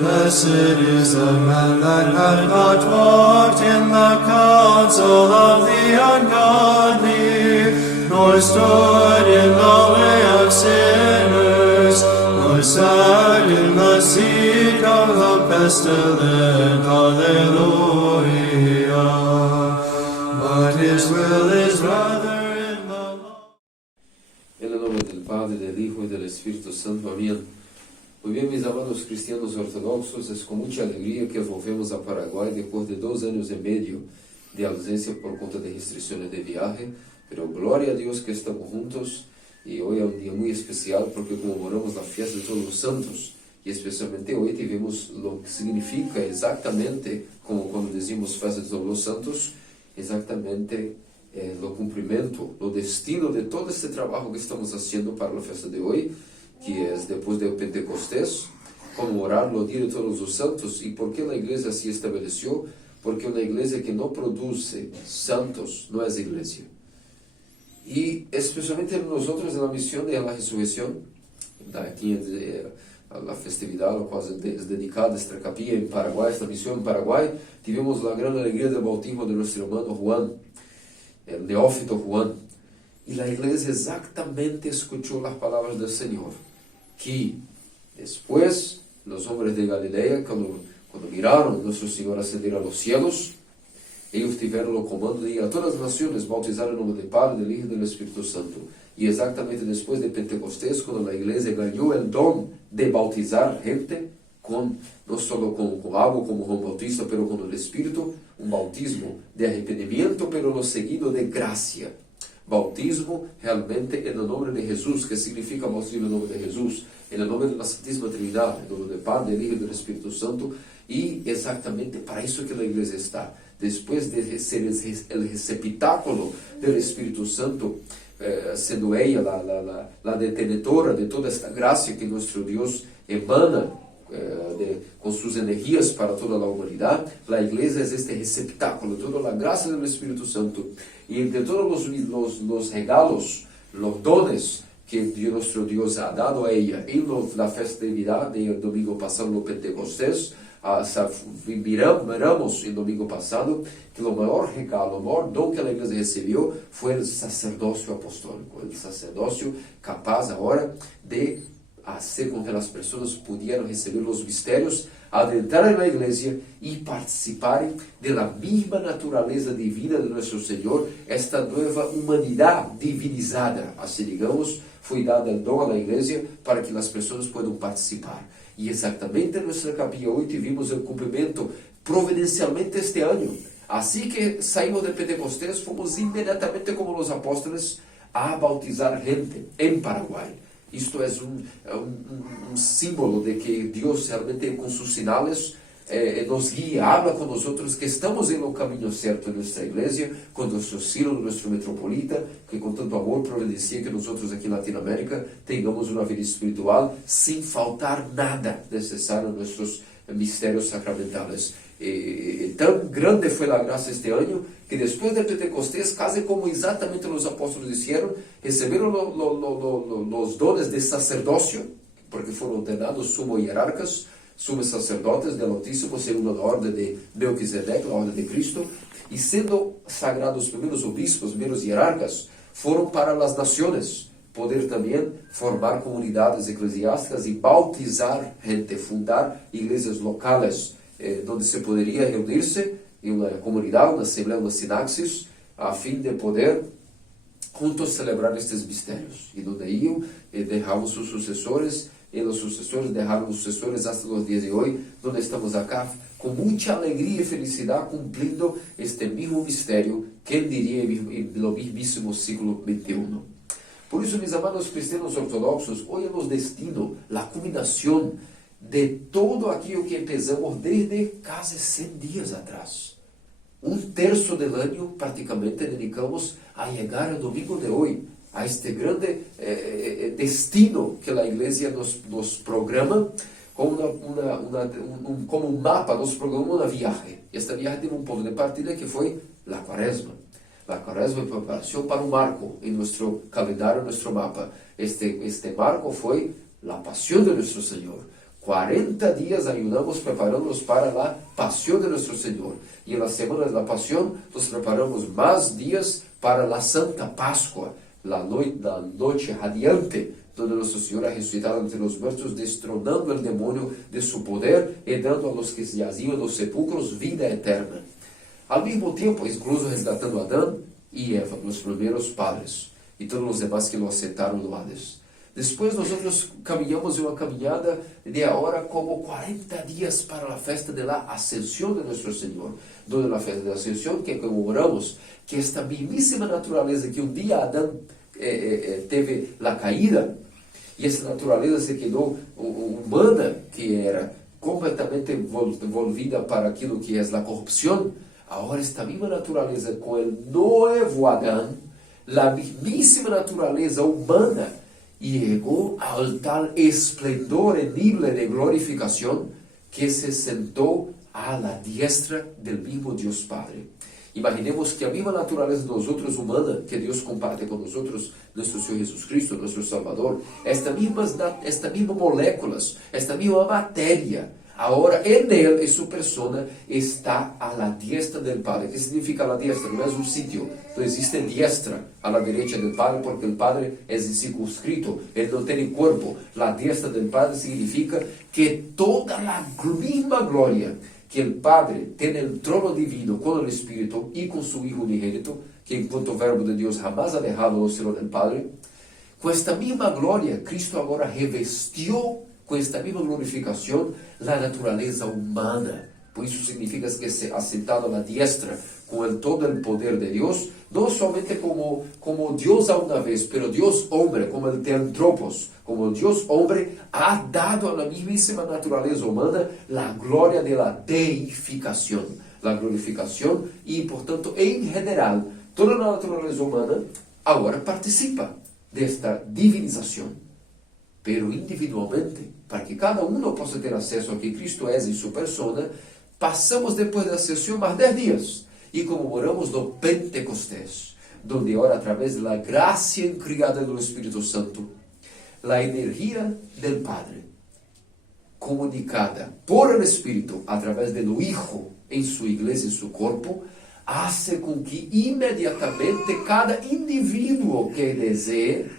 Blessed is the man that hath not walked in the counsel of the ungodly, nor stood in the way of sinners, nor sat in the seat of the pestilent. Alleluia. But his will is rather in the law. En el nombre del Padre, del Hijo y del Espíritu Santo. Amén. Muy bien, mis amados cristianos ortodoxos, es con mucha alegría que volvemos a Paraguay después de 2 años y medio de ausencia por cuenta de restricciones de viaje, pero gloria a Dios que estamos juntos y hoy es un día muy especial porque conmemoramos la fiesta de todos los santos y especialmente hoy tivemos lo que significa exactamente, como cuando decimos fiesta de todos los santos, exactamente lo cumplimiento, lo destino de todo este trabajo que estamos haciendo para la fiesta de hoy, que es después del Pentecostés, conmemorar los días de todos los santos. ¿Y por qué la iglesia así estableció? Porque una iglesia que no produce santos no es iglesia. Y especialmente nosotros en la misión de la resurrección, aquí la festividad la cual es dedicada a esta capilla en Paraguay, esta misión en Paraguay, tivemos la gran alegría del bautismo de nuestro hermano Juan, el neófito Juan. Y la iglesia exactamente escuchó las palabras del Señor, que después los hombres de Galilea, cuando miraron a nuestro Señor ascender a los cielos, ellos tuvieron el comando de ir a todas las naciones, bautizar en nombre del Padre, del Hijo y del Espíritu Santo. Y exactamente después de Pentecostés, cuando la iglesia ganó el don de bautizar gente, no solo con agua como Juan Bautista, pero con el Espíritu, un bautismo de arrepentimiento, pero lo seguido de gracia. Bautismo realmente en el nombre de Jesús, que significa bautismo en el nombre de Jesús, en el nombre de la Santísima Trinidad, en el nombre del Padre, del Hijo y del Espíritu Santo, y exactamente para eso que la iglesia está. Después de ser el receptáculo del Espíritu Santo, siendo ella la detentora de toda esta gracia que nuestro Dios emana con sus energías para toda la humanidad, la iglesia es este receptáculo, toda la gracia del Espíritu Santo. Y entre todos los regalos, los dones que nuestro Dios ha dado a ella en la festividad del domingo pasado, no Pentecostés, miramos el domingo pasado que el mayor regalo, el mayor don que la iglesia recibió fue el sacerdocio apostólico, el sacerdocio capaz ahora de hacer con que las personas pudieran recibir los misterios, adentrar en la iglesia y participar de la misma naturaleza divina de nuestro Señor, esta nueva humanidad divinizada, así digamos, fue dada el don a la iglesia para que las personas puedan participar. Y exactamente en nuestra capilla hoy tuvimos el cumplimiento providencialmente este año. Así que saímos de Pentecostés, fomos inmediatamente como los apóstoles a bautizar gente en Paraguay. Esto es un símbolo de que Dios realmente con sus señales nos guía, habla con nosotros que estamos en el camino cierto en nuestra iglesia, con nuestro Ciro, nuestro metropolita, que con tanto amor providencia que nosotros aquí en Latinoamérica tengamos una vida espiritual sin faltar nada necesario en nuestros misterios sacramentales. Tan grande fue la gracia este año que después de Pentecostés, casi como exactamente los apóstoles hicieron, recibieron los dones de sacerdocio, porque fueron ordenados sumo jerarcas, sumos sacerdotes del Altísimo, según la orden de Melquisedec, la orden de Cristo, y siendo sagrados primeros obispos, primeros jerarcas, fueron para las naciones, poder también formar comunidades eclesiásticas y bautizar gente, fundar iglesias locales, donde se podría reunirse en una comunidad, una asamblea, una sinaxis, a fin de poder juntos celebrar estos misterios. Y donde ellos dejaban sus sucesores, y los sucesores dejaron los sucesores hasta los días de hoy, donde estamos acá con mucha alegría y felicidad cumpliendo este mismo misterio, ¿quién diría en lo mismísimo siglo XXI? Por eso, mis amados cristianos ortodoxos, hoy hemos destino la culminación de todo aquello que empezamos desde casi 100 días atrás. Un tercio del año prácticamente dedicamos a llegar al domingo de hoy, a este grande destino que la iglesia nos programa, como como un mapa, nos programa una viaje. Esta viaje tiene un punto de partida que fue la Cuaresma. La Cuaresma es preparación para un marco en nuestro calendario, en nuestro mapa. Este marco fue la pasión de nuestro Señor. 40 días ayunamos preparándonos para la pasión de nuestro Señor. Y en la semana de la pasión nos preparamos más días para la Santa Pascua, la noche radiante, donde nuestro Señor ha resucitado entre los muertos, destronando el demonio de su poder y dando a los que yacían en los sepulcros vida eterna. Al mismo tiempo, incluso resgatando a Adán y Eva, los primeros padres, y todos los demás que lo aceptaron no Hades. Después nosotros caminhamos una caminhada de ahora como 40 días para la fiesta de la ascensión de nuestro Señor, donde la fiesta de la ascensión que conmemoramos que esta mismísima naturaleza que un día Adán teve la caída, y esta naturaleza se quedó humana, que era completamente volvida para aquilo que es la corrupción. Ahora esta misma naturaleza con el nuevo Adán, la mismísima naturaleza humana, llegó al tal esplendor edible de glorificación que se sentó a la diestra del mismo Dios Padre. Imaginemos que a misma naturaleza de nosotros humana, que Dios comparte con nosotros, nuestro Señor Jesucristo, nuestro Salvador, estas mismas moléculas, esta misma materia, ahora en Él, en su persona, está a la diestra del Padre. ¿Qué significa la diestra? No es un sitio, no existe diestra a la derecha del Padre, porque el Padre es circunscrito, Él no tiene cuerpo. La diestra del Padre significa que toda la misma gloria que el Padre tiene el trono divino con el Espíritu y con su Hijo unigénito, que en cuanto verbo de Dios jamás ha dejado los cielos del Padre, con esta misma gloria, Cristo ahora revestió con esta misma glorificación la naturaleza humana. Por eso significa que se ha sentado a la diestra con todo el poder de Dios, no solamente como Dios a una vez, pero Dios hombre, como el Theantropos, como Dios hombre, ha dado a la mismísima naturaleza humana la gloria de la deificación, la glorificación, y por tanto, en general, toda la naturaleza humana ahora participa de esta divinización, pero individualmente, para que cada uno possa ter acesso a que Cristo é em sua persona. Passamos depois da ascensão mais 10 dias e comemoramos no Pentecostés, donde ahora a través de la gracia criada do Espírito Santo, la energia del Padre, comunicada por el Espírito a través del Hijo em sua igreja, em seu corpo, hace com que imediatamente cada indivíduo que deseje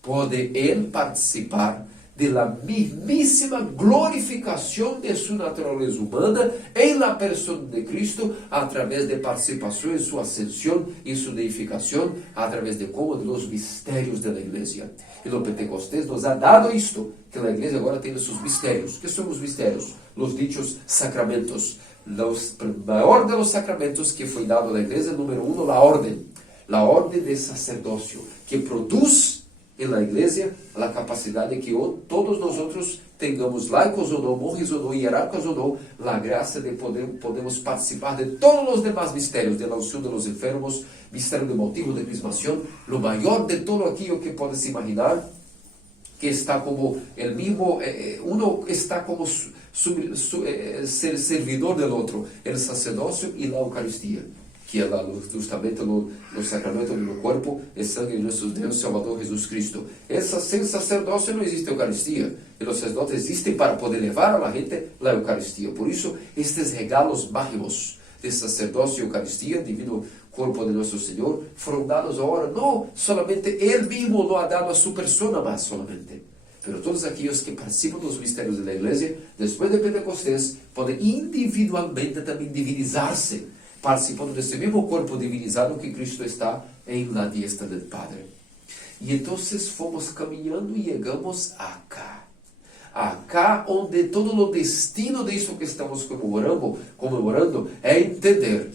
pode ele participar de la mismísima glorificación de su naturaleza humana en la persona de Cristo a través de participación en su ascensión y su deificación a través de como de los misterios de la iglesia. Y los Pentecostés nos ha dado esto, que la iglesia ahora tiene sus misterios. ¿Qué son los misterios? Los dichos sacramentos. El mayor de los sacramentos que fue dado a la iglesia, número 1, la orden de sacerdocio, que produce en la iglesia la capacidad de que todos nosotros tengamos laicos o no, monjes o no, hierarcas o no, la gracia de podemos participar de todos los demás misterios, de la unción de los enfermos, misterio de bautismo, de crismación, lo mayor de todo aquello que puedes imaginar, que está como el mismo, uno está como servidor del otro, el sacerdocio y la Eucaristía, que é justamente no sacramento do corpo e sangue de nosso Deus Salvador Jesus Cristo. Sem sacerdócio não existe Eucaristia, e os sacerdotes existem para poder levar a la gente a Eucaristia. Por isso, estes regalos mágicos de sacerdócio e Eucaristia, divino corpo de nosso Senhor, foram dados agora, não solamente Ele mesmo lo ha dado a sua persona, mas solamente. Pero todos aqueles que participam dos mistérios da Igreja, depois de Pentecostés, podem individualmente também divinizar-se, participando desse mesmo corpo divinizado que Cristo está em la diestra del Padre. E então fomos caminhando e chegamos acá. Acá onde todo o destino disso que estamos comemorando é entender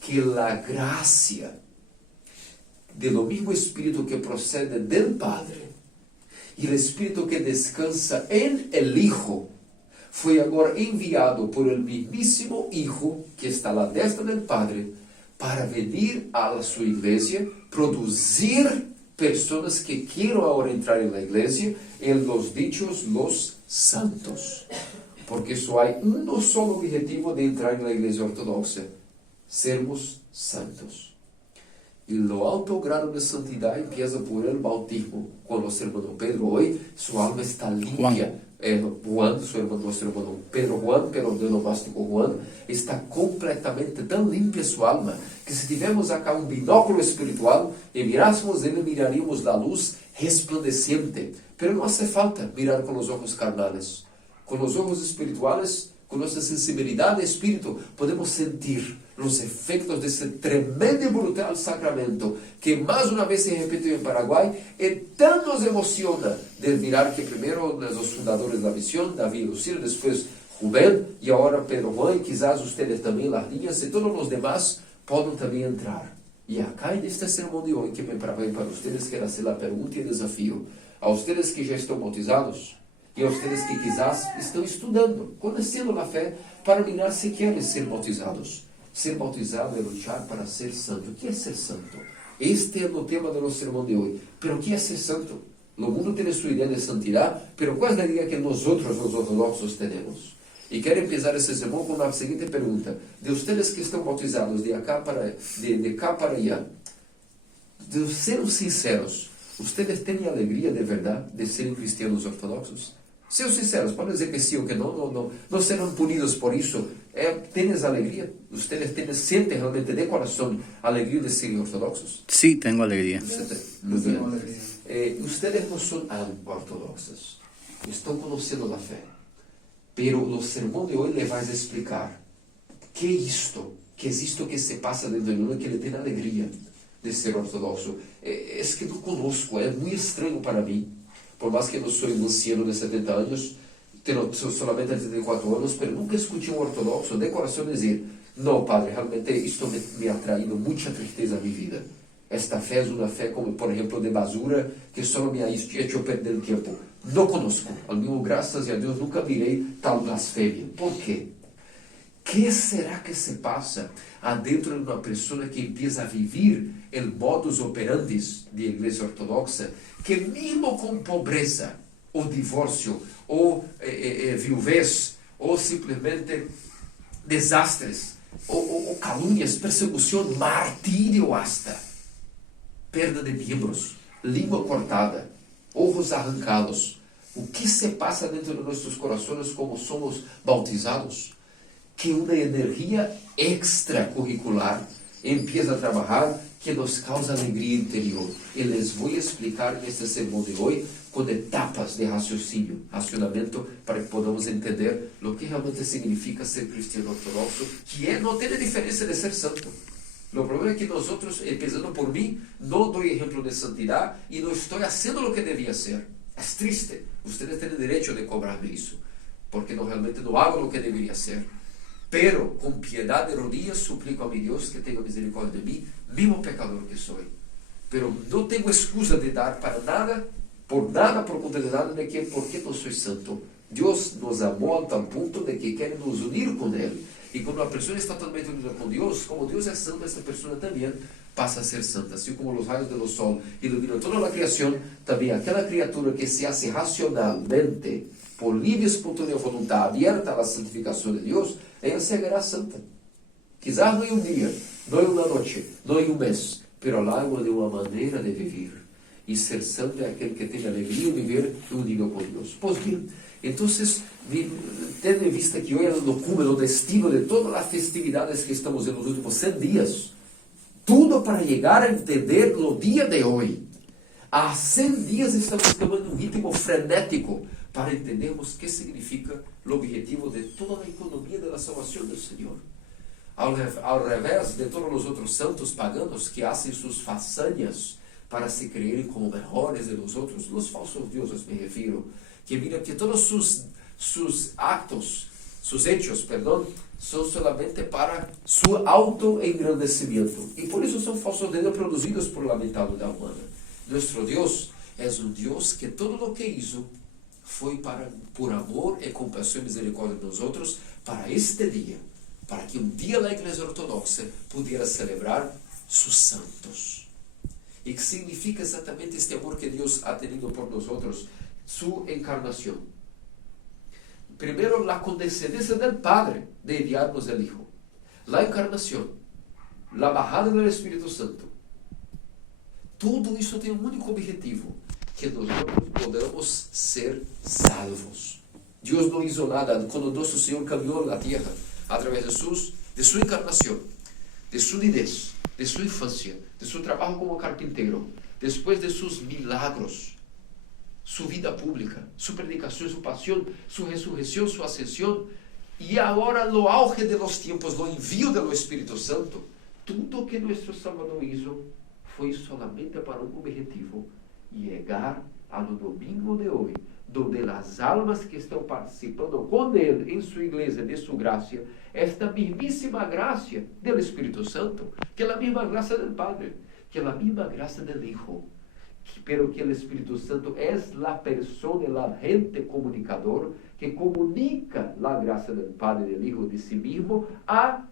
que a graça do mesmo Espírito que procede del Padre e o Espírito que descansa em el Hijo foi agora enviado por el mismísimo Hijo, que está a la destra del Padre, para venir a sua igreja, produzir pessoas que queiram agora entrar na igreja, en los dichos los santos. Porque só há um solo objetivo de entrar na igreja ortodoxa: sermos santos. Y lo alto grado de santidad empieza por el bautismo. Con nuestro hermano Pedro hoy, su alma está limpia. Juan, nuestro hermano Pedro Juan, pero denomástico Juan, está completamente tan limpia su alma, que si tivermos acá un binóculo espiritual y mirásemos él, miraríamos la luz resplandeciente. Pero no hace falta mirar con los ojos carnales. Con los ojos espirituales, con nuestra sensibilidad de espíritu, podemos sentir los efectos de ese tremendo y brutal sacramento que más una vez se repitió en Paraguay y tan nos emociona de mirar que primero los fundadores de la misión, David y Lucía, después Rubén y ahora Pedro Juan, y quizás ustedes también, las niñas y todos los demás puedan también entrar. Y acá en este sermón de hoy que me preparé para ustedes, quiero hacer la pregunta y el desafío a ustedes que ya están bautizados y a ustedes que quizás estão estudando, conhecendo a fé, para mirar se querem ser bautizados. Ser bautizado é luchar para ser santo. O que é ser santo? Este é o tema do nosso sermão de hoje. Pero o que é ser santo? O mundo tem sua ideia de santidade, pero qual é a ideia que nós outros, os ortodoxos, temos? E quero empezar esse sermão com a seguinte pergunta. De ustedes que estão bautizados de cá para allá, de ser sinceros, ustedes têm alegria de verdade de serem cristianos ortodoxos? Sejam sinceros, podem dizer que sim ou que não serão punidos por isso. ¿Tienes alegria? ¿Ustedes sienten realmente de corazón alegría de ser ortodoxos? Sí, tengo alegría. Muy bien. Ustedes no son ortodoxos, estão conhecendo a fé. Pero o sermão de hoje le vai explicar que é isto que se passa dentro de uno que ele tem alegria de ser ortodoxo. É que não conosco, é muito estranho para mim. Por mais que eu sou um anciano de 70 anos, tenho solamente 34 anos, mas nunca escutei um ortodoxo de coração dizer: não, padre, realmente isto me ha traído muita tristeza a minha vida. Esta fé é uma fé, como por exemplo, de basura, que só me ha hecho perder tempo. Não conosco. Ao mesmo, graças a Deus, nunca virei tal blasfêmia. Por quê? Que será que se passa adentro de uma pessoa que empieza a viver o modus operandi da igreja ortodoxa, que mesmo com pobreza, ou divórcio, ou viuvez, ou simplesmente desastres, ou calúnias, persecução, martírio hasta, perda de membros, língua cortada, olhos arrancados. O que se passa dentro de nossos corações como somos bautizados? Que uma energia extracurricular empieza a trabalhar que nos causa alegria interior. E les vou explicar neste sermão de hoje com etapas de racionamento para que podamos entender o que realmente significa ser cristiano ortodoxo, que não tem diferença de ser santo. O problema é que nós outros, empezando por mim, não dou exemplo de santidade e não estou fazendo o que devia ser. É triste. Vocês têm direito de cobrar-me isso, porque realmente não hago o que deveria ser. Pero com piedade e rodillas suplico a mi Deus que tenha misericórdia de mim, mesmo pecador que sou. Pero não tenho excusa de dar para nada, por conta de nada, de que porque não sou santo. Deus nos amou a tal ponto de que quer nos unir com Ele. E quando uma pessoa está totalmente unida com Deus, como Deus é santo, essa pessoa também passa a ser santa. Assim como os raios do sol iluminam toda a criação, também aquela criatura que se hace racionalmente, por livre e espontânea vontade, aberta à santificação de Deus, ela será santa. Quizás não em um dia, não em uma noite, não em um mês, pero ao largo de uma maneira de viver. E ser santo é aquele que tem alegria de viver unido com Deus. Pois bem, então, tendo em vista que hoje é no cúmulo, no destino de todas as festividades que estamos vendo nos últimos 100 dias, tudo para chegar a entender o dia de hoje. Há 100 dias estamos caminhando um ritmo frenético para entendermos o que significa o objetivo de toda a economia da salvação do Senhor. Ao revés de todos os outros santos paganos que fazem suas façanhas para se creerem como melhores de nós outros, os falsos deuses me refiro, que miram que todos sus actos, sus hechos, perdão, são solamente para su auto-engrandecimento. E por isso são falsos deuses produzidos por la mentalidade humana. Nosso Deus é um Deus que todo o que hizo foi por amor e compaixão e misericórdia de nós outros, para este dia, para que um dia a Igreja Ortodoxa pudesse celebrar sus santos. E que significa exatamente este amor que Deus ha tenido por nós outros, su encarnação. Primeiro, a condescendência do Padre de enviarnos o Hijo. La encarnação, la bajada do Espírito Santo, Tudo isso tem um único objetivo, que nós podamos ser salvos. Deus não hizo nada quando nosso Senhor caminhou na terra, através de sua encarnação, de sua niñez, de sua infância, de seu trabalho como carpinteiro, depois de seus milagros, sua vida pública, sua predicação, sua paixão, sua ressurreição, sua ascensão, e agora no auge de los tiempos, no envio do Espírito Santo, tudo que nosso Salvador hizo foi solamente para um objetivo: chegar ao domingo de hoje, donde as almas que estão participando com Ele em sua igreja de sua graça, esta mesmíssima graça do Espírito Santo, que é a mesma graça do Padre, que é a mesma graça do Hijo, pero que o Espírito Santo é a persona, el agente comunicador, que comunica a graça do Padre, do Hijo, de si mesmo a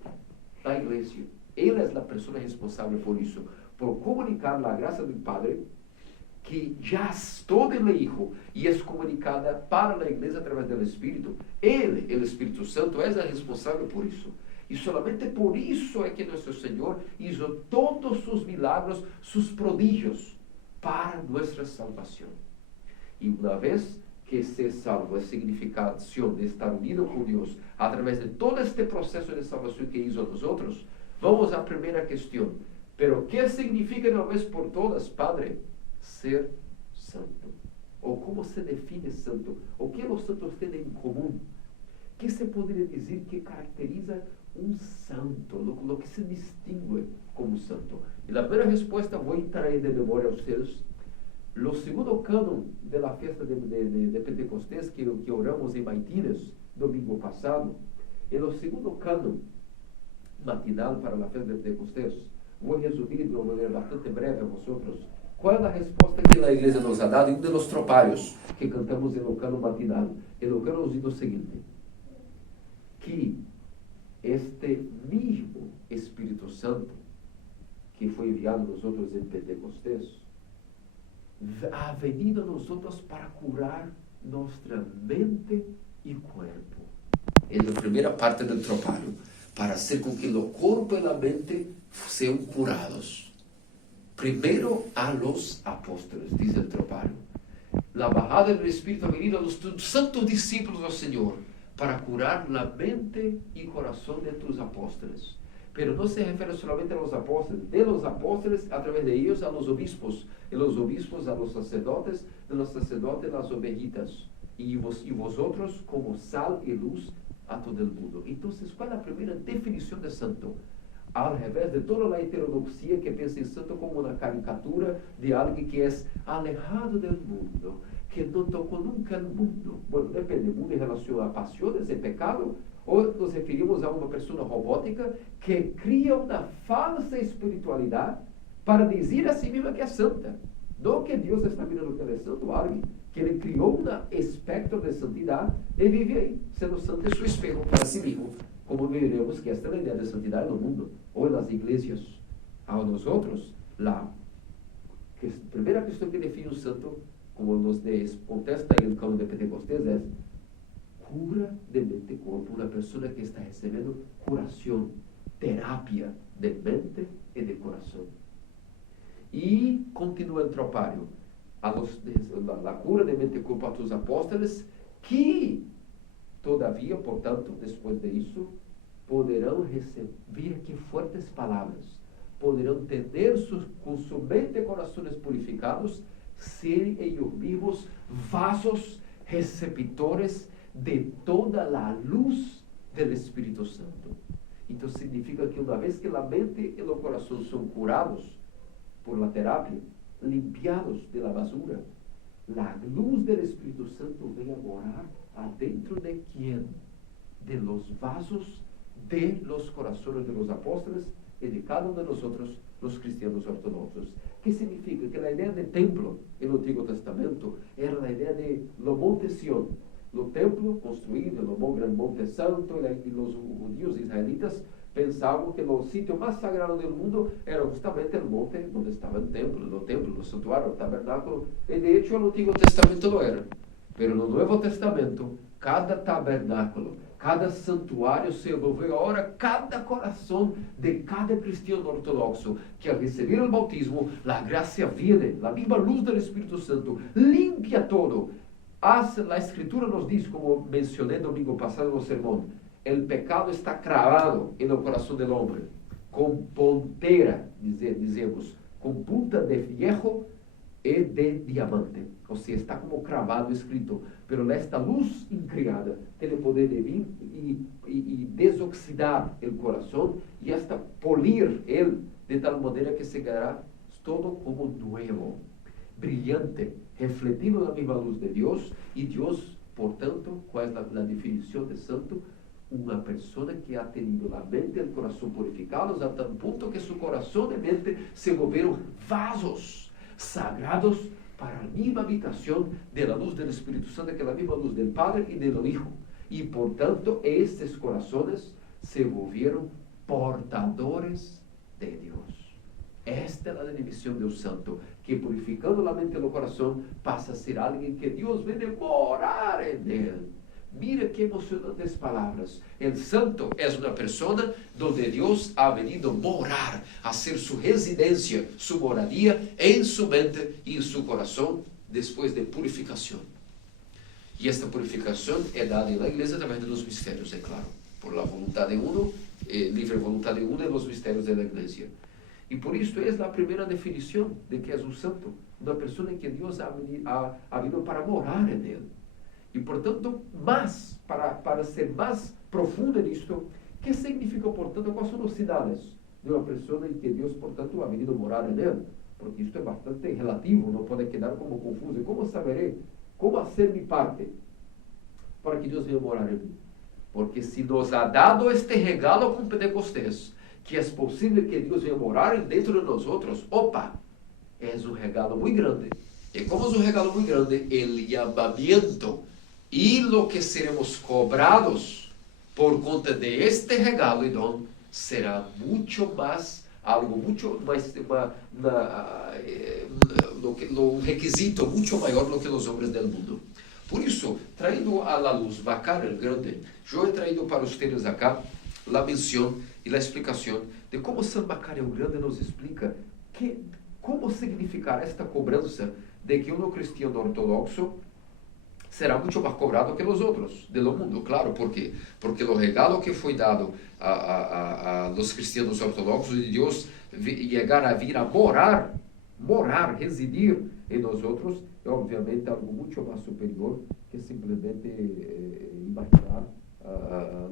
la igreja. Ele é a pessoa responsável por isso, por comunicar a graça do Padre, que já está no Hijo e é comunicada para a igreja através do Espírito. Ele, o Espírito Santo, é a responsável por isso. E solamente por isso é que nosso Senhor hizo todos os milagros, seus prodígios, para nossa salvação. E uma vez que ser salvo é significação de estar unido com Deus, através de todo este processo de salvação que hizo a nós outros, vamos à primeira questão. Pero, o que significa de uma vez por todas, Padre, ser santo? Ou como se define santo? O que os santos têm em comum? O que se poderia dizer que caracteriza um santo? O que se distingue como santo? E a primeira resposta vou trazer de memória a vocês. O segundo cânon da festa de Pentecostés, que oramos em Maitines, domingo passado, e o segundo cânon matinal para a festa de Pentecostés, vou resumir de uma maneira bastante breve a vocês. Qual é a resposta que a igreja nos ha dado em um dos tropários que cantamos no cânon matinal? O cânon diz o seguinte: que este mesmo Espírito Santo que foi enviado a nós outros em Pentecostés ha venido a nós outros para curar nossa mente e corpo. É a primeira parte do tropário, para hacer com que o corpo e a mente sejam curados. Primeiro a los apóstolos, diz o tropário. La bajada do Espírito ha venido a los santos discípulos do Senhor para curar la mente y corazón de tus apóstoles. Pero no se refiere solamente a los apóstoles, de los apóstoles, a través de ellos, a los obispos, de los obispos a los sacerdotes, de los sacerdotes a las ovejitas, y vosotros como sal y luz a todo el mundo. Entonces, ¿cuál es la primera definición de santo? Al revés de toda a heterodoxia que pensa em santo como uma caricatura de alguém que é alejado do mundo, que não tocou nunca no mundo. Bueno, depende, mundo em relação a paixões e pecado, ou nos referimos a uma pessoa robótica que cria uma falsa espiritualidade para dizer a si mesma que é santa. Não que Deus está mirando que ele é santo, alguém que ele criou um espectro de santidade e vive aí, sendo santo em seu espelho para si mesmo. Como veremos que esta é a ideia de santidade no mundo, ou nas igrejas. A nós outros, a primeira questão que define o santo, como nos contesta aí o cânon de Pentecostés, é cura de mente e corpo, uma pessoa que está recebendo curação, terapia de mente e de coração. E continua o tropário, a cura de mente e corpo a tus apóstolos, que todavia, portanto, depois disso, poderão receber, que fortes palavras, poderão ter com sua mente e corações purificados, serem ellos mismos vasos receptores de toda a luz do Espírito Santo. Então significa que uma vez que a mente e o coração são curados por la terapia, limpiados de la basura, a luz do Espírito Santo vem a morar adentro de quem? De los vasos de los corazones de los apóstoles e de cada um de nós outros, os cristianos ortodoxos. Que significa? Que a ideia de templo no Antigo Testamento era a ideia de lo monte Sion, o templo construído no grande monte santo, e os judíos israelitas pensavam que o sítio mais sagrado do mundo era justamente o monte onde estava o templo, o santuário, o tabernáculo, e de hecho no Antigo Testamento lo era. Pero no Nuevo Testamento, cada tabernáculo, cada santuário se envolveu ahora cada coração de cada cristiano ortodoxo que al receber o bautismo, a graça viene, a mesma luz do Espírito Santo, limpia todo. A Escritura nos diz, como mencionei domingo passado no sermão, o pecado está cravado no coração do homem, com ponteira, dizemos, com punta de fierro e de diamante. Ou seja, está como cravado, escrito. Pero esta luz incriada tem o poder de vir e desoxidar o coração e hasta polir ele de tal maneira que será todo como novo, brilhante, refletindo a mesma luz de Deus. E Deus, portanto, qual é a definição de santo? Uma pessoa que ha tenido a mente e o coração purificados a tal ponto que seu coração e mente se volveram vasos sagrados para a mesma habitação da luz do Espírito Santo, que é a mesma luz do Padre e do Hijo. E, portanto, estes corações se volveram portadores de Deus. Esta é a definição do santo, que purificando a mente e o coração, passa a ser alguém que Deus vem morar em ele. Mira que emocionantes palavras. El santo é uma pessoa onde Deus ha venido morar, a ser sua residência, sua moradia em sua mente e em seu coração, depois de purificação. E esta purificação é dada na igreja através dos mistérios, é claro, por la vontade de uno, livre vontade de uno e os mistérios da igreja. E por isso é a primeira definição de que é um santo, uma pessoa em que Deus ha vindo para morar em ele. E, portanto, para ser mais profundo nisto, que significa, portanto, quais são as cidades de uma pessoa em que Deus, portanto, ha venido morar em ele? Porque isto é bastante relativo, não pode quedar como confuso. Como saberei? Como fazer minha parte para que Deus venha morar em mim? Porque se nos ha dado este regalo com Pentecostés, que é possível que Deus venha morar dentro de nós outros, é um regalo muito grande. E como é um regalo muito grande, o chamamento e lo que seremos cobrados por conta de este regalo e dom será muito mais, algo muito mais, um requisito muito maior do que os homens do mundo. Por isso, traindo a la luz Macario el Grande, eu he traído para vocês acá a menção e a explicação de como São Macario el Grande nos explica como significar esta cobrança de que um cristiano ortodoxo será muito mais cobrado que os outros do mundo. Claro, ¿por quê? Porque o regalo que foi dado a los cristianos ortodoxos de Deus chegar a vir a morar, residir em nós outros, é obviamente algo muito mais superior que simplesmente imaginar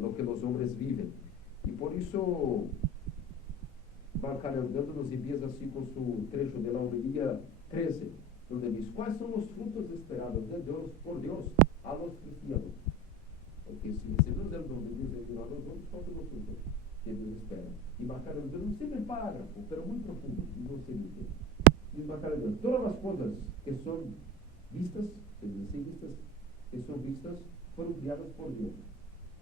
o que os homens vivem. E por isso, Macario nos envia assim com seu trecho da homilia 13, onde diz: quais são os frutos esperados de Deus, por Deus a los cristianos? Porque se recebemos o dom de Deus e nós outros, quais são os frutos que Deus espera? E Macario um simples parágrafo, mas muito profundo, e não se diz. Diz Macario: todas as coisas que são vistas, que são vistas, foram criadas por Deus.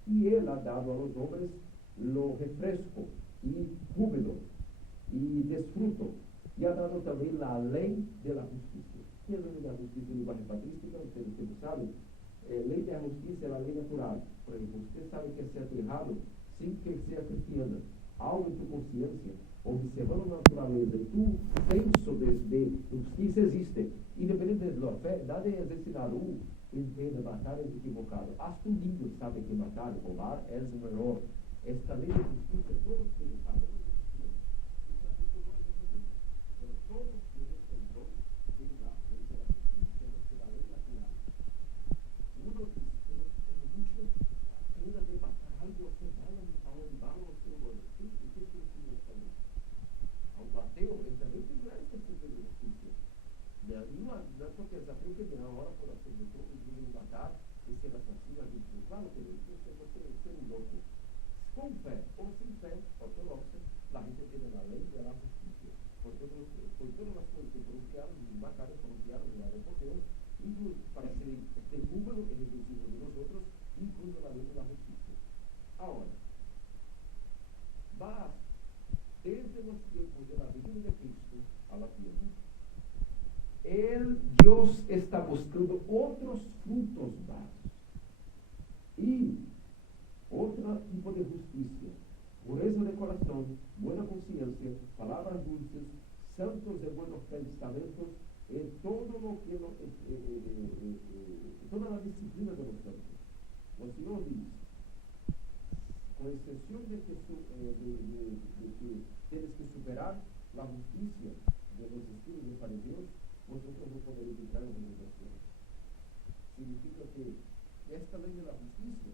E Ele ha dado a los homens lo refresco e júbilo e desfruto. E ha dado também a lei da justiça. Que é a lei da justiça em linguagem patrística? Vocês sabem? Lei da justiça é a lei natural. Por exemplo, você sabe que é certo e errado sem que seja cristiana. Algo em tua consciência, observando a natureza e tu penso de justiça existe. Independente da fé, nada é exercitado. Entenda, matar é equivocado. Hasta um índio sabe que matar, roubar, é o erro. Esta lei da justiça, todos que sabem. Todos tienen el don de la ley de la justicia, de la ley natural. Uno dice, pero es mucho pena de matar algo, hacer malo a un malo o ser humano. ¿Y qué significa esta ley? A un ateo, él también tendrá este sentido de justicia. No es porque es ateo que viene ahora por hacer de todo y viene matar y ser asesino a gente. Claro que no, eso es ser un loco. Con fe o sin fe ortodoxa, la gente tiene la ley de la justicia. Por todas as coisas que foram criadas, os Macario foram criados lá por Deus, incluso para serem de júbilo e reduzido de nós outros, incluindo a lei da justiça. Agora, mas, desde os tempos da venida de Cristo a la tierra, Deus está buscando outros frutos más. E outro tipo de justiça, pureza de coração, buena consciência, palavras dulces, santos e buenos pensamentos, e todo lo que toda a disciplina de los santos. O Senhor diz, com exceção de que tienes que superar a justiça de los estilos de fariseus, vosotros não podereis entrar en la oración. Significa que esta lei de la justicia,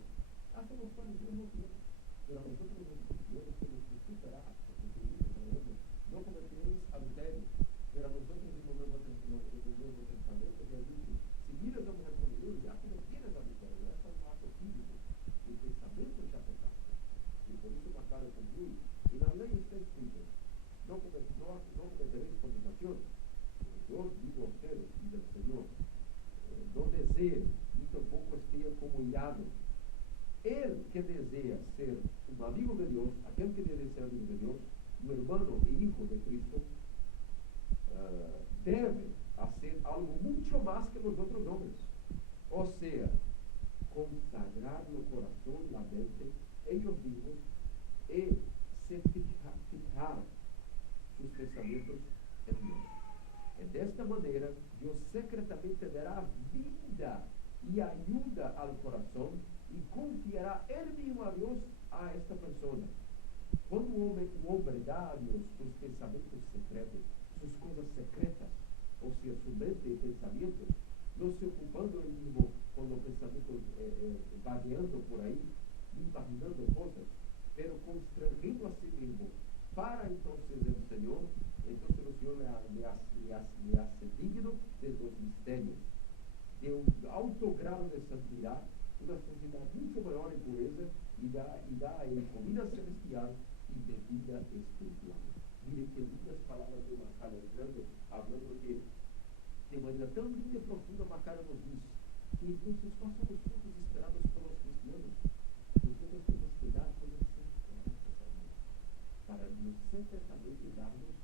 hasta los fariseos no tienen, pero nosotros tenemos que superar, no cometeréis adulterio, pero nosotros en el Nuevo Testamento ya dice, si miras a una mujer con Dios, ya cometieras adulterio, ya está un acto físico, el pensamiento ya pecaste. Y por eso Maccario concluye, y la ley está escrita, no cometeréis fornicación. Yo digo a ustedes y del Señor, no deseen, ni tampoco esté como irado. El que desea ser un amigo de Dios, aquel que desea ser amigo de Dios, un hermano e hijo de Cristo, debe hacer algo mucho más que los otros hombres. O sea, consagrar el corazón, la mente, ellos mismos, y se fijar sus pensamientos en Dios. De esta manera, Dios secretamente dará vida y ayuda al corazón y confiará él mismo a Dios a esta persona. Cuando un hombre da a Dios sus pensamientos secretos, sus cosas secretas, o sea, su mente y pensamientos, no se ocupando él mismo con los pensamientos vagueando por ahí, imaginando cosas, pero constrangiendo a sí mismo para entonces el Señor. Entonces el Señor le hace digno de los misterios, de un alto grado de santidad, una santidad mucho mayor en pureza, y da a él comida celestial y bebida espiritual. Miren que lindas palabras de Maccario Grande, hablando que de manera tão linda e profunda Maccario nos diz que entonces quais são os frutos esperados pelos cristianos? Nosotros temos que dar coisas secretas para nos secretamente darnos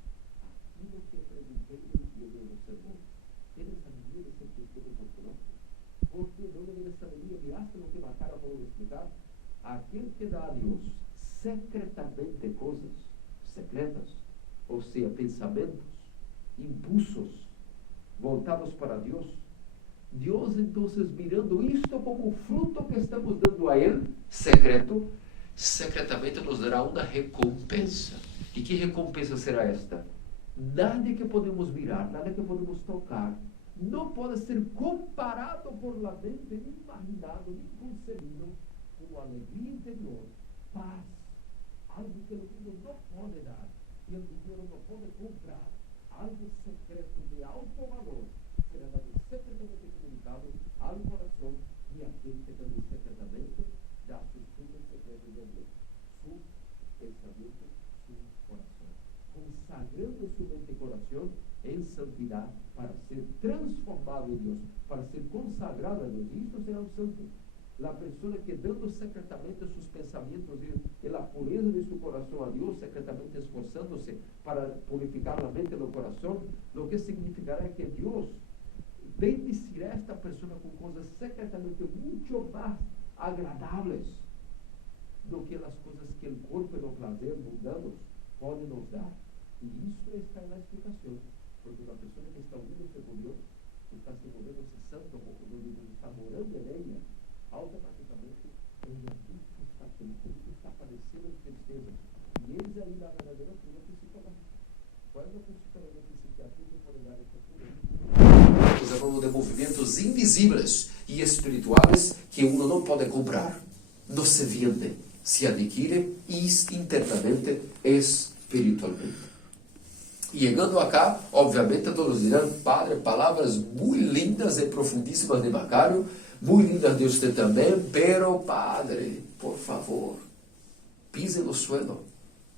aquilo que apresentei no sermão. ¿Tienes alegría de ser cristiano por conocer? ¿Por qué no debes alegría? ¿Miraste lo que Maccario acabó de explicar? Aquel que dá a Deus secretamente coisas secretas, ou seja, pensamentos, impulsos voltados para Deus, Deus então, mirando isto como fruto que estamos dando a Ele, secreto, secretamente nos dará uma recompensa. E que recompensa será esta? Nada que podemos mirar, nada que podemos tocar, não pode ser comparado por la mente, nem imaginado, nem concebido, com alegria interior, paz, algo que o mundo não pode dar, que o dinheiro não pode comprar, algo secreto de alto valor, será dado secretamente comunicado ao coração de aquele que também secretamente dá seus frutos secretos de Deus, seu pensamento, seu coração, consagrando sua mente e coração em santidade para ser transformado em Deus, para ser consagrado a Deus. Isto será um santo. La persona que dando secretamente sus pensamientos y la pureza de su corazón a Dios, secretamente esforzándose para purificar la mente y el corazón, lo que significará que Dios bendecirá a esta persona con cosas secretamente mucho más agradables do que las cosas que el cuerpo y el placer mundanos pueden nos dar. Y esto está en la explicación, porque la persona que está uniéndose con Dios, está se volviéndose santo, porque Dios está morando en ella, automaticamente ella está feliz, está padecendo de tristeza. E eles aí na verdadeira cura psicológica. Qual é a psicologia psiquiátrica que pode dar essa cura? Estamos falando de movimentos invisíveis e espirituais que uno não pode comprar. Não se vende, se adquire internamente, espiritualmente. E chegando acá, obviamente todos dirão, Padre, palavras muito lindas e profundíssimas de Maccario, muito lindas de você também, pero Padre, por favor, pise no suelo.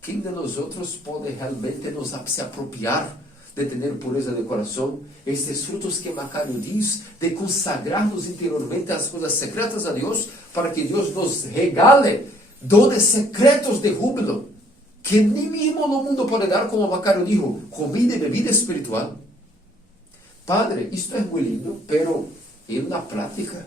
Quem de nós outros pode realmente se apropriar de ter pureza de coração? Estes frutos que Maccario diz, de consagrar-nos interiormente às coisas secretas a Deus, para que Deus nos regale dones secretos de júbilo, que nem mesmo no mundo pode dar, como Maccario dijo, comida e bebida espiritual. Padre, isto é muito lindo, pero en la práctica,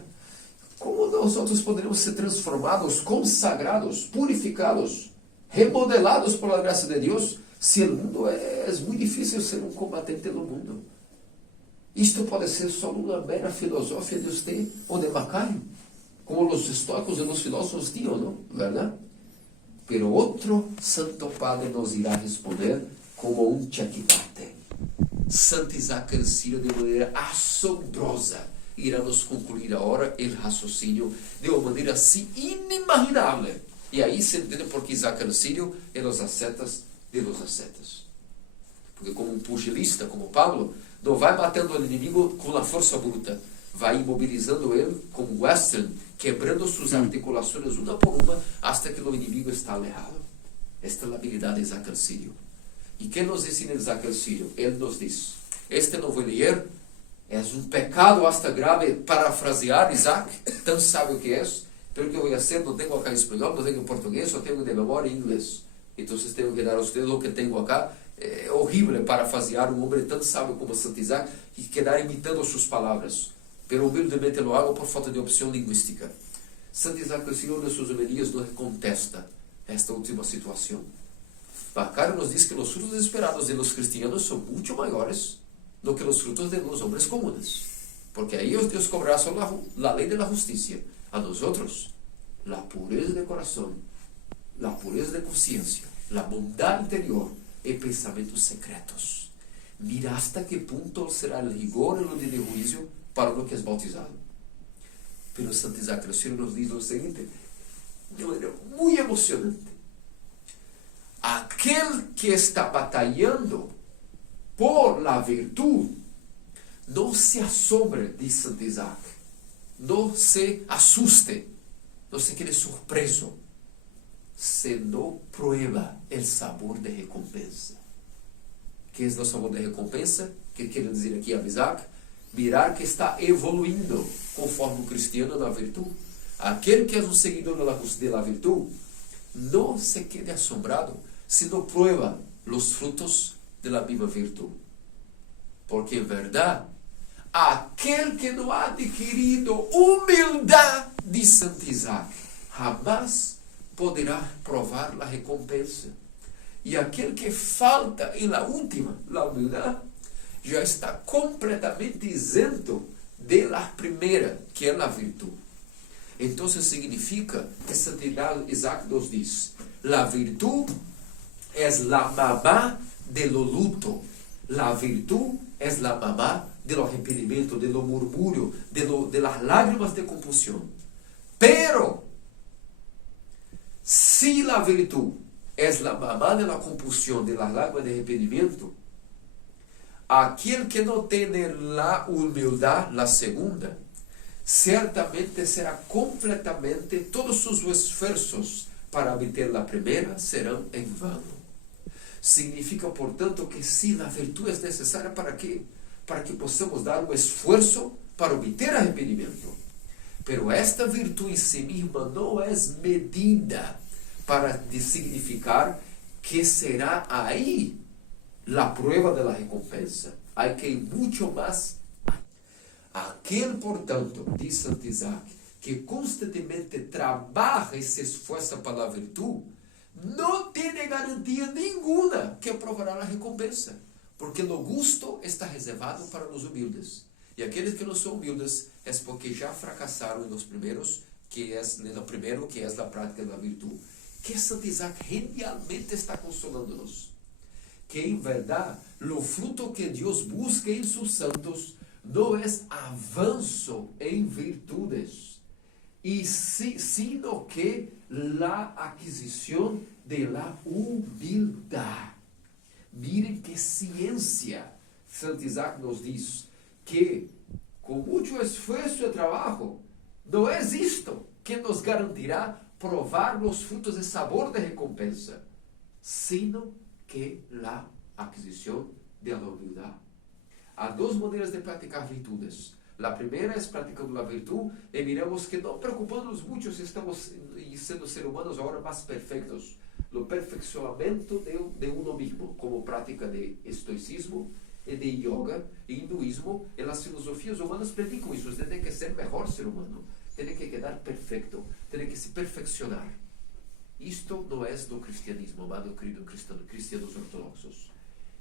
como nosotros podremos ser transformados, consagrados, purificados, remodelados por la gracia de Dios, si el mundo es muy difícil ser un combatente del mundo? Isto pode ser só uma mera filosofia de usted ou de Macario, como os estoicos e os filósofos tinham, não? Verdade? Pero outro Santo Padre nos irá responder como um checkmate. Santo Isaac el Sirio, de maneira assombrosa, irá nos concluir agora o raciocínio de uma maneira assim inimaginável. E aí se entende por que Isaac el Sirio é os ascetas de los ascetas. Porque como um pugilista, como Pablo, não vai batendo o inimigo com a força bruta, vai imobilizando ele como western, quebrando suas articulações uma por uma, hasta que o inimigo está alejado. Esta é a habilidade de Isaac el Sirio. E que nos ensina Isaac el Sirio? Ele nos diz, não vou ler, é um pecado hasta grave parafrasear Isaac, tão sábio que é, pero que eu vou fazer, não tenho acá em espanhol, não tenho em português, só tenho de memória em inglês. Então tenho que dar a vocês o que tenho acá. É horrível parafrasear um homem tão sábio como Santo Isaac e quedar imitando suas palavras. Pero humildemente lo hago por falta de opção linguística. Santo Isaac, em uma de suas homilias, nos contesta esta última situação. Macário nos diz que os frutos esperados de los cristianos são muito maiores do que os frutos de los homens comunes. Porque aí Deus cobrará só a lei da justiça. A nós outros, a pureza de coração, a pureza de consciência, a bondade interior e pensamentos secretos. Mira hasta que punto será o rigor e o dia de juízo para o que é bautizado. Pero Santo Isaac el Sirio nos diz o seguinte, de maneira muito emocionante. Aquele que está batalhando por la virtud, não se assombre, diz Santo Isaac. Não se assuste, não se quede surpreso, se não prueba o sabor de recompensa. Que é o sabor de recompensa? Que quer dizer aqui a Isaac? Mirar que está evoluindo conforme o cristiano na virtude. Aquele que é um seguidor da virtude, não se quede assombrado se não prueba os frutos da mesma virtude. Porque, em verdade, aquele que não ha adquirido humildade, diz Santo Isaac, jamais poderá provar a recompensa. E aquele que falta em la última, a humildade, já está completamente isento de la primeira, que é a virtude. Então significa que Santo Isaac nos diz, la virtude é la mamá de lo luto, la virtude é la mamá de lo arrependimento, de lo murmúrio, de las lágrimas de compulsión. Pero si la virtud es la mamá de la compulsión, de las lágrimas de arrependimiento, aquel que no tiene la humildad, la segunda, certamente será completamente, todos sus esfuerzos para obter la primera serão en vano. Significa, portanto, que si a virtude é necessária para quê? Para que possamos dar um esforço para obter arrependimento. Pero esta virtude em si mesma não é medida para significar que será aí a prueba da recompensa. Há que ir muito mais. Aquele, portanto, diz Santo Isaac, que constantemente trabalha e se esforça para a virtude, não tem garantia nenhuma que provará a recompensa, porque o gusto está reservado para os humildes. E aqueles que não são humildes é porque já fracassaram nos primeiros, que é no primeiro, que é a prática da virtude. Que Santo Isaac genialmente está consolando-nos. Que em verdade, o fruto que Deus busca em seus santos não é avanço em virtudes, e sino que la aquisição de la humildade. Miren que ciência. Santo Isaac nos diz que com muito esforço e trabalho, não é isto que nos garantirá provar os frutos de sabor de recompensa, sino que la aquisição de la humildade. Há duas maneiras de praticar virtudes. A primeira é praticando a virtude e miramos que não preocupamos muito se estamos sendo seres humanos agora mais perfeitos. O perfeccionamento de uno mesmo, como prática de estoicismo de yoga, hinduismo, e as filosofias humanas predicam isso. Você tem que ser melhor ser humano, tem que quedar perfeito, tem que se perfeccionar. Isto não é do cristianismo, amado querido cristianos ortodoxos.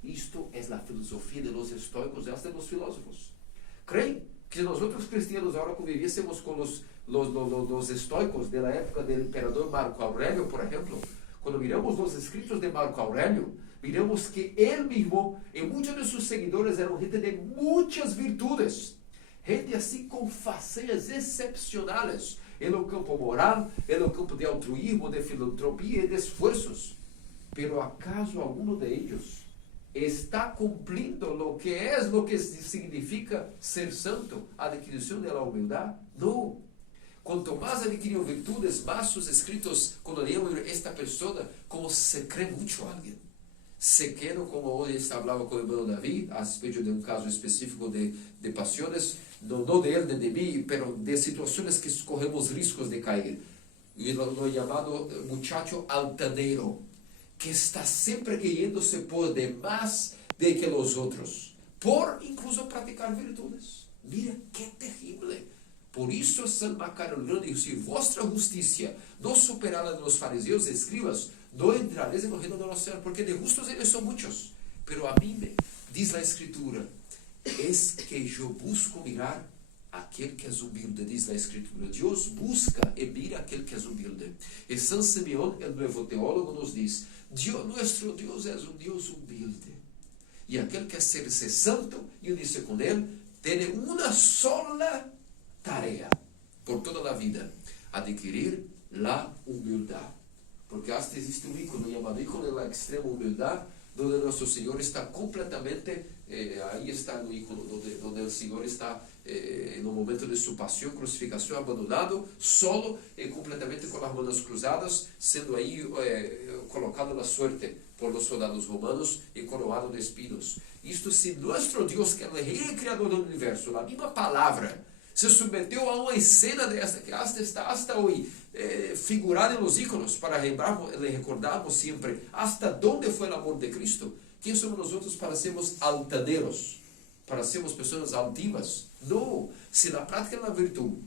Isto é a filosofia de los estoicos e hasta de los filósofos. Creem que nós outros cristianos agora convivíssemos com os estoicos da época do imperador Marco Aurélio, por exemplo. Quando miramos os escritos de Marco Aurélio, miramos que ele mesmo e muitos de seus seguidores eram gente de muitas virtudes, gente assim com façanhas excepcionais no campo moral, no campo de altruísmo, de filantropia e de esforços. Pero acaso alguno de ellos está cumplindo lo que significa ser santo, a adquisição da humildade? Não. Quanto mais adquiriam virtudes, más sus escritos, quando leemos esta pessoa, como se crê muito a alguém. Se quero, como hoje falava com o irmão Davi, a respeito de um caso específico de pasiones, não de ele nem de mim, pero de situações que corremos riscos de cair. O chamado muchacho altanero, que está sempre querendo-se por demais de que os outros, por incluso praticar virtudes. Mira que terrível. Por isso, São Macário Grande diz: se vossa justiça não superar a dos fariseus e escribas, não entrareis no reino do céu, porque de justos eles são muitos. Pero a mim, diz a Escritura, es que eu busco mirar aquele que é humilde, diz a Escritura. Deus busca e mira aquele que é humilde. E São Simeão, o novo teólogo, nos diz: nosso Deus é um Deus humilde. E aquele que quer ser santo, eu disse com ele, tem uma sola tarefa por toda a vida: adquirir a humildade. Porque hasta existe um ícone chamado ícone da extrema humildade, onde nosso Senhor está completamente, aí está no ícone, onde o Senhor está no momento de sua paixão, crucificação, abandonado, solo e completamente com as mãos cruzadas, sendo aí colocado na suerte por los soldados romanos e coroado de espinos. Isto se nosso Deus, que é o rei criador do universo, a mesma palavra, se submeteu a uma escena desta que está hoje figurada nos íconos para recordarmos sempre hasta onde foi o amor de Cristo. Quem somos nós outros para sermos altaneros, para sermos pessoas altivas? Não. Se na prática da virtude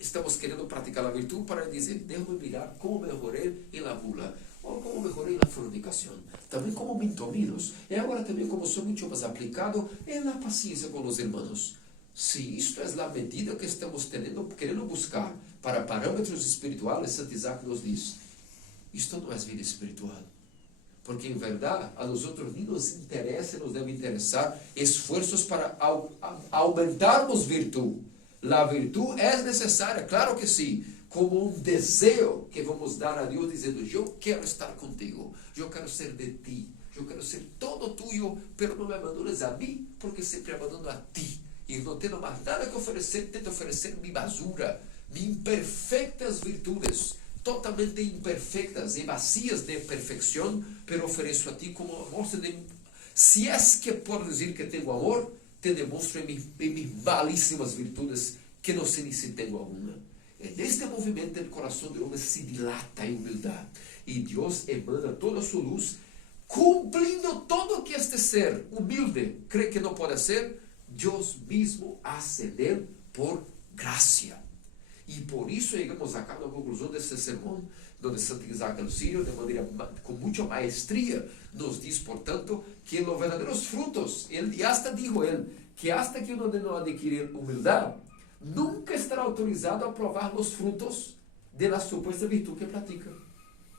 estamos querendo praticar a virtude para dizer: devo mirar como melhorei em la bula, ou como melhorei na fornicação, também como mentominos, e agora também como sou muito mais aplicado na paciência com os irmãos. Se isto é a medida que estamos querendo buscar para parâmetros espirituais, Santo Isaac nos diz: isto não é vida espiritual. Porque, em verdade, a nós outros nem nos interessa, nos deve interessar esforços para aumentarmos virtude. A virtude é necessária, claro que sim, como um desejo que vamos dar a Deus, dizendo: eu quero estar contigo, eu quero ser de ti, eu quero ser todo tuyo, pero não me abandones a mim, porque sempre abandono a ti. E não tendo mais nada que oferecer, tento oferecer minha basura, minhas imperfeitas virtudes, totalmente imperfeitas e vazias de perfeição, pero ofereço a ti como amostra de... Se é que posso dizer que tenho amor, te demonstro em minhas malíssimas virtudes, que não sei nem se tenho alguma. E neste movimento, o coração do homem se dilata em humildade, e Deus emana toda a sua luz, cumprindo todo o que este ser humilde crê que não pode ser. Deus mesmo hace dele por graça. E por isso chegamos acá na conclusão desse sermão, onde Santo Isaac do Sírio, de maneira com muita maestria, nos diz, portanto, que os verdadeiros frutos, ele hasta dijo ele, que hasta que uno não adquirir humildade, nunca estará autorizado a provar os frutos de la supuesta virtude que pratica.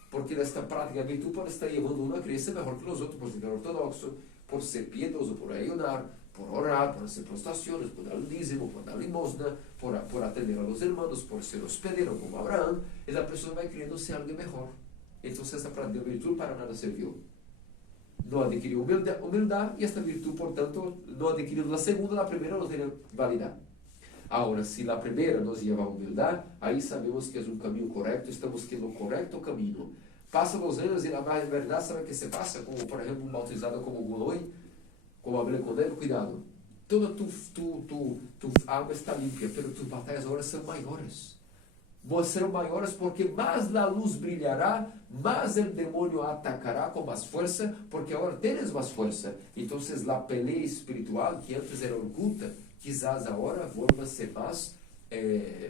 Porque nesta prática a virtude pode estar levando uno a crescer melhor que os outros, por ser ortodoxo, por ser piedoso, por ayunar, por orar, por hacer prestações, por dar um dízimo, por dar limosna, por atender a los hermanos, por ser hospedero como Abraão, e a pessoa vai querendo ser algo melhor. Então, esta prática de virtude para nada serviu. Não adquiriu humildade, e esta virtude, portanto, não adquiriu a segunda, a primeira não teria validade. Agora, se a primeira nos leva a humildade, aí sabemos que é um caminho correto, estamos no correto caminho. Passam os anos e na verdade, sabe o que se passa? Como, por exemplo, um bautizado como Goloi, como hablé con él, cuidado, toda tu alma está limpia, pero tus batallas ahora são maiores. serão maiores porque mais a luz brilhará, mais o demônio atacará com mais força, porque agora tens mais força. Então, a peleia espiritual, que antes era oculta, quizás agora volta a ser mais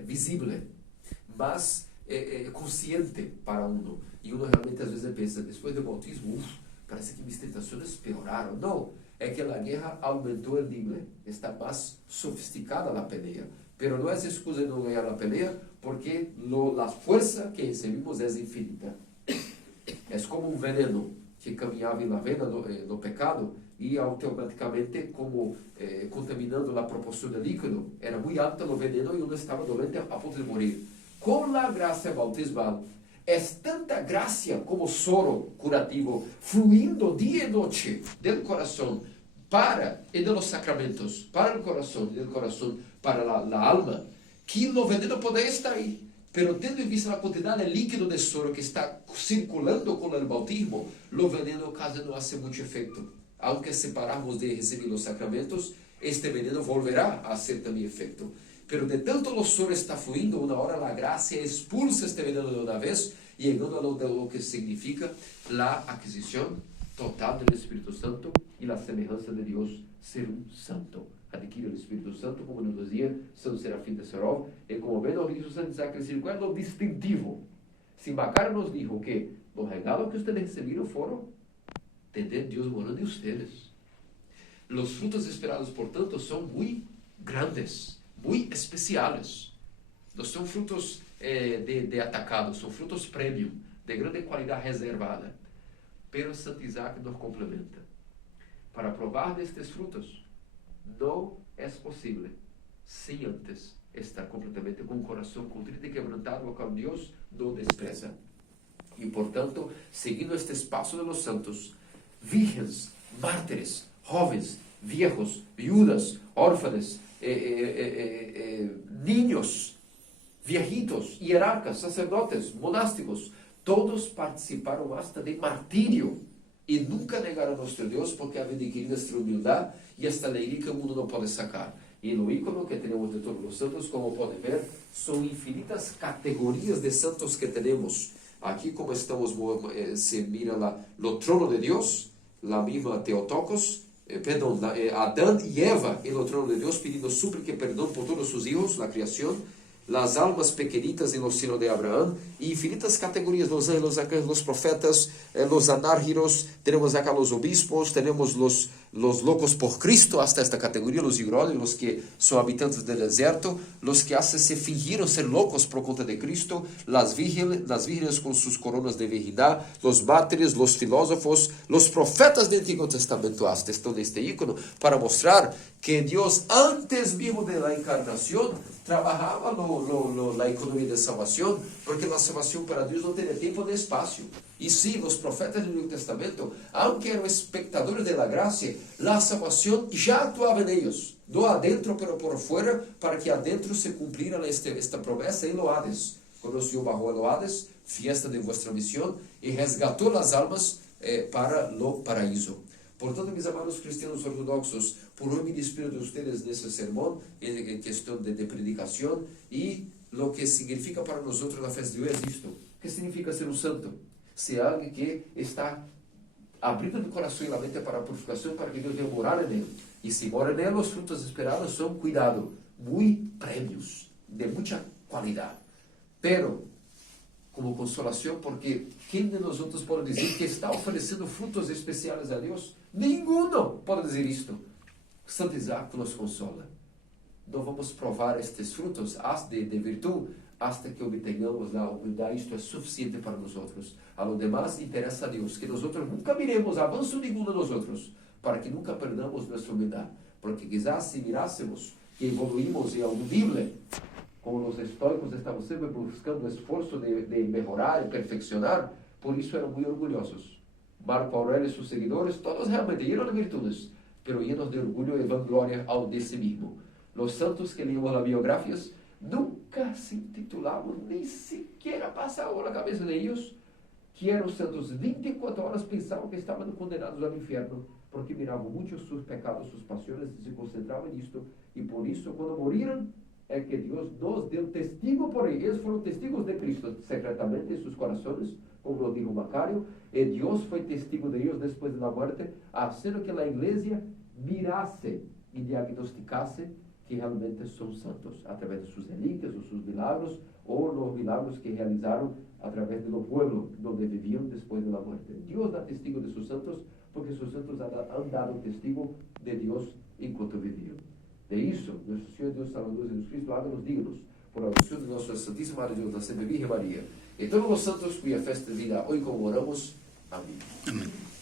visível, mais consciente para uno. E uno realmente às vezes pensa, depois do bautismo, parece que minhas tentações pioraram. Não, é que a guerra aumentou o nível, está mais sofisticada a peleia. Pero não é excusa de não ganhar a peleia, porque a força que recebemos é infinita. É como um veneno que caminhava na vena no pecado e automaticamente, como contaminando a proporção de líquido, era muito alta o veneno e uno estava doente a ponto de morrer. Com a graça bautismal, é tanta graça como soro curativo fluindo dia e noite do coração para e de los sacramentos para o coração e do coração para a alma, que o veneno pode estar aí. Pero tendo em vista a quantidade de líquido de soro que está circulando com o bautismo, o veneno quase não hace muito efeito. Aunque separarmos de receber os sacramentos, este veneno volverá a hacer também efeito. Pero de tanto o soro está fluindo, uma hora a graça expulsa este veneno de uma vez, llegando a lo que significa a aquisição total do Espírito Santo e a semelhança de Deus ser um santo. Adquire o Espírito Santo, como nos dizia São Serafim de Sarov, e como bem nos diz o Santo Isaac, qual é o distintivo? Se Macário nos dijo que os regalos que ustedes receberam foram tener Deus morando em ustedes. Os frutos esperados, portanto, são muito grandes, muito especiais. Não são frutos de atacado, são frutos premium, de grande qualidade reservada. Pero Santo Isaac nos complementa. Para provar destes frutos, não é possível sem antes estar completamente com o coração contrito e quebrantado, o qual Deus não despreza. E, portanto, seguindo este espaço de los santos, virgens, mártires, jovens, viejos, viudas, órfãos, niños, viejitos, hierarcas, sacerdotes, monásticos, todos participaram hasta de martírio e nunca negaram a nosso Deus porque havia adquirido esta humildade e esta alegria que o mundo não pode sacar. E no ícono que temos de todos os santos, como podem ver, são infinitas categorias de santos que temos. Aqui, como estamos, se mira o trono de Deus, a mesma Theotokos, Adão e Eva no trono de Deus, pedindo súplica e perdão por todos os hijos, a criação, as almas pequenitas no seno de Abraão, e infinitas categorias, los ángeles, los profetas, los anárquiros, temos acá los obispos, temos los locos por Cristo, hasta esta categoria, los igrones, los que são habitantes do deserto, los que se fingiram ser locos por conta de Cristo, las vírgenes com suas coronas de virgindade, los mártires, los filósofos, los profetas do Antigo Testamento, hasta estão neste ícono, para mostrar que Deus, antes mesmo da encarnação, trabalhava na economia de salvação, porque a salvação para Deus não tem tempo nem espaço. E sim, os profetas do Antigo Testamento, aunque eram espectadores da graça, a salvação já atuava neles, do adentro pero por fora, para que adentro se cumprira esta promessa em Loades. Quando o Senhor barrou Loades, fiesta de vuestra missão, e resgatou as almas para o paraíso. Portanto, meus amados cristianos ortodoxos, por hoje me despido de vocês nesse sermão, em questão de predicação, e o que significa para nós a festa de hoje é isto. O que significa ser um santo? Ser alguém que está abrindo o coração e a mente para a purificação, para que Deus venha morar nele. E se mora nele, os frutos esperados são, cuidado, muito prêmios, de muita qualidade. Pero, como consolação, porque quem de nós outros pode dizer que está oferecendo frutos especiais a Deus? Nenhum pode dizer isto. Santo Isaac nos consola. Não vamos provar estes frutos de virtude hasta que obtenhamos a humildade. Isto é suficiente para nós outros. A lo demás interessa a Deus, que nós outros nunca miremos avanço nenhum de nós outros, para que nunca perdamos nossa humildade. Porque quizás se mirássemos que evoluímos em algum nível, como os estoicos estavam sempre buscando o esforço de melhorar e perfeccionar, por isso eram muito orgulhosos. Marco Aurélio e seus seguidores, todos realmente llenos de virtudes, pero llenos de orgulho e vanglória de si mesmo. Os santos que leímos as biografias nunca se intitulavam, nem sequer passavam na cabeça de eles que eram santos. 24 horas pensavam que estavam condenados ao inferno, porque miravam muito os seus pecados, suas paixões, e se concentravam nisto, e por isso, quando moriram, é que Deus nos deu testigo por ellos. Eles foram testigos de Cristo secretamente em seus corações, como lo dijo Macário, e Deus foi testigo de ellos depois da morte, fazendo que a igreja mirasse e diagnosticasse que realmente são santos, através de suas relíquias, os seus milagros, ou los milagros que realizaram através do povo onde viviam depois da morte. Deus dá testigo de seus santos, porque seus santos han dado testigo de Deus enquanto viviam. De isso, nosso Senhor Deus Salvador Jesus Cristo, haga-nos dignos, por oração de nossa Santíssima Madre Deus, da sempre Virgem Maria, e todos os santos cuja festa de vida hoje comemoramos. Amém. Amém.